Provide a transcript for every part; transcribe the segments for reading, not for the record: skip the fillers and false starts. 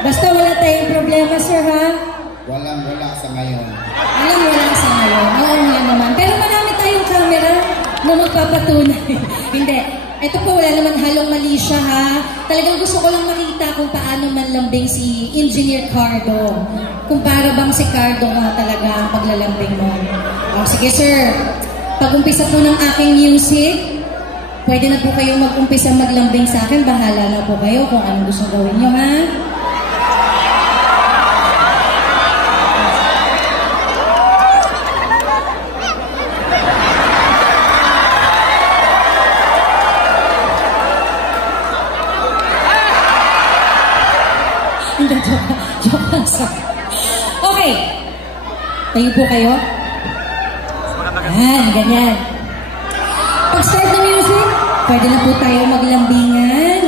Basta wala tayong problema, sir, ha? Walang-wala sa ngayon. Wala sa ngayon. Oo nga naman. Pero marami tayong camera na magpapatunay. Hindi. Ito po, wala naman halong mali siya, ha? Talagang gusto ko lang makita kung paano manlambing si Engineer Cardo. Kung para bang si Cardo nga talaga ang paglalambing mo. O, sige, sir. Pag-umpisa po ng aking music, pwede na po kayong mag-umpisa maglambing sa akin. Bahala na po kayo kung anong gusto gawin nyo, ha? Okay. Tayo po kayo. Yan, ganyan. Pag-start ng music, pwede na po tayo maglambingan.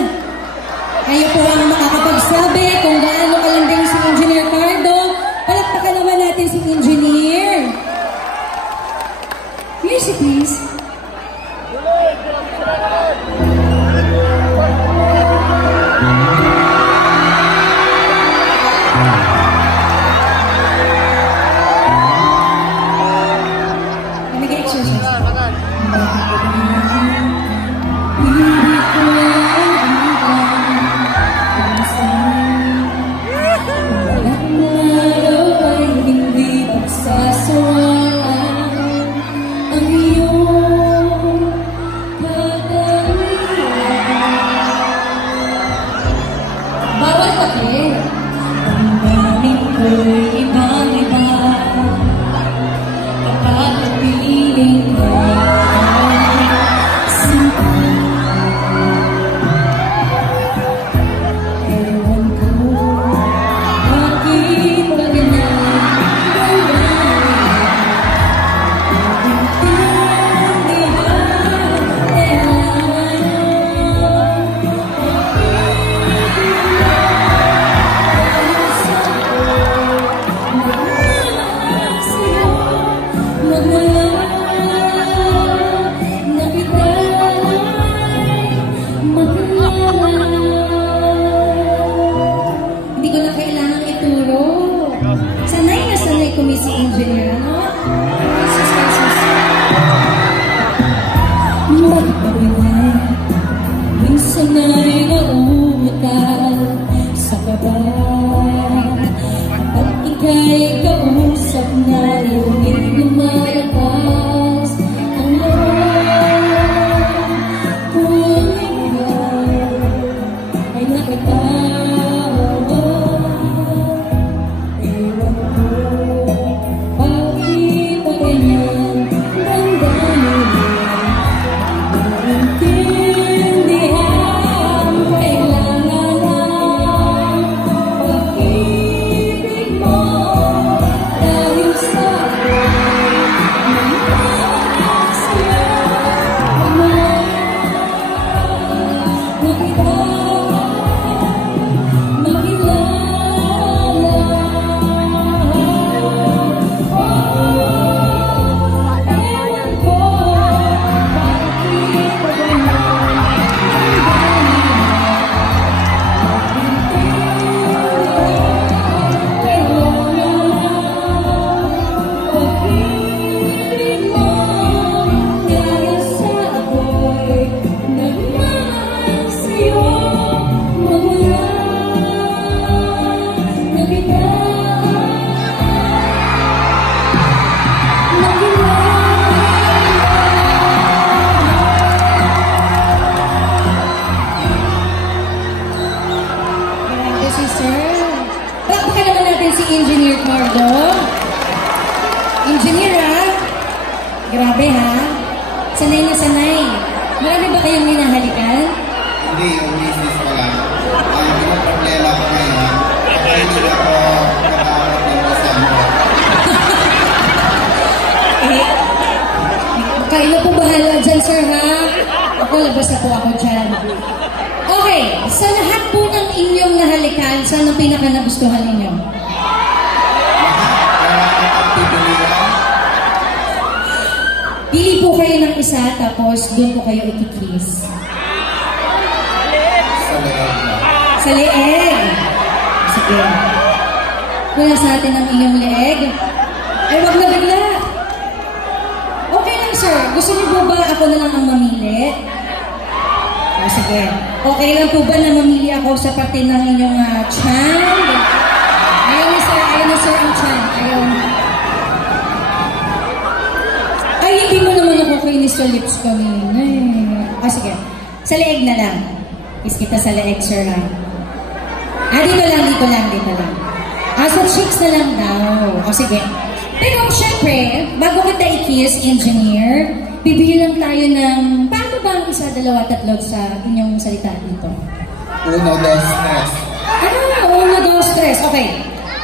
Kayo po ang makakapagsabi kung gaano kalambing si Engineer Cardo. Palakpakan naman natin si Engineer. Music, please. Grabe, ha? Sanay na sanay. Marami ba kayong minahalikan? Hindi, yung business ko lang. Ang problema ko ngayon, kaya hindi ako mag-aaral ng December. Kayo po bahala dyan, sir, ha? Ako, labas na po ako dyan. Okay, sa lahat po ng inyong nahalikan, saan ang pinaka-nagustuhan ninyo? Pili po kayo ng isa, tapos doon po kayo ikikiss. Sa leeg. Sa leeg. Sige. sige. Kuya sa atin ang inyong leeg. Ay, wag na bigla. Okay lang, sir. Gusto niyo po ba ako na lang ang mamili? O, sige. Okay lang po ba na mamili ako sa parte ng inyong tiyan? Ayaw ni sir, ang tiyan. Ayaw. Ay, hindi mo naman ako kinis sa lips kanina eh. O, sige. Sa leeg na lang. Kiss kita sa leeg, sir, ha? Dito lang. Sa cheeks na lang daw. O, sige. Pero, syempre, bago kita i-kiss, engineer, bibigyan lang tayo ng, paano ba ang isa, dalawa, tatlo sa inyong salita dito? 1, 2, 3. 1, 2, 3. Okay.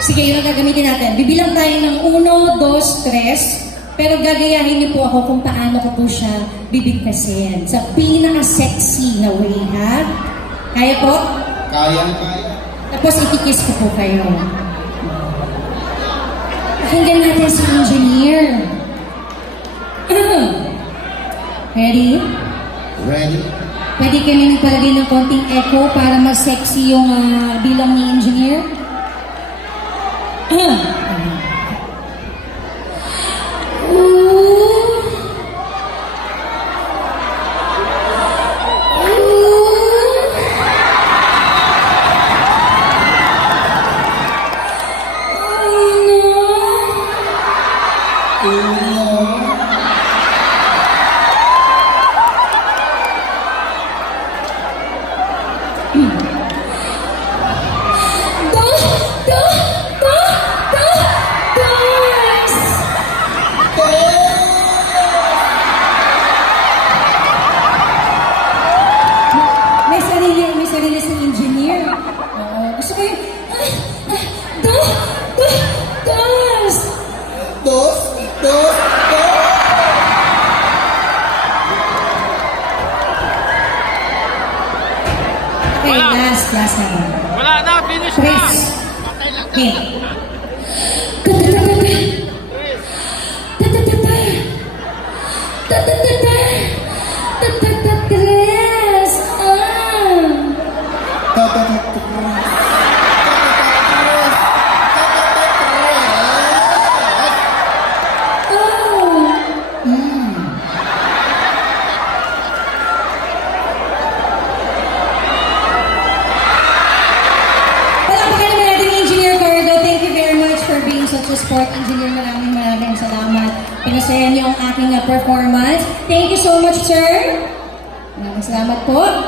Sige, yun ang gagamitin natin. Bibilang tayo ng 1, 2, 3. Pero gagayahin niyo po ako kung paano ko po siya bibigkasin. Sa pinaka-sexy na way, ha? Kaya po? Kaya. Tapos ikikiss ko po kayo. Pakinggan natin si engineer. Ready? Ready? Pwede kami nagpalagay ng konting echo para mas sexy yung bilang ni engineer? May sarili sa engineer. Gusto ko yung... Dos. Okay, last na. Wala na, finish na. Chris. Okay. Such a sport engineer, maraming salamat. Pinasaya niyo ang aking performance. Thank you so much, sir. Maraming salamat po.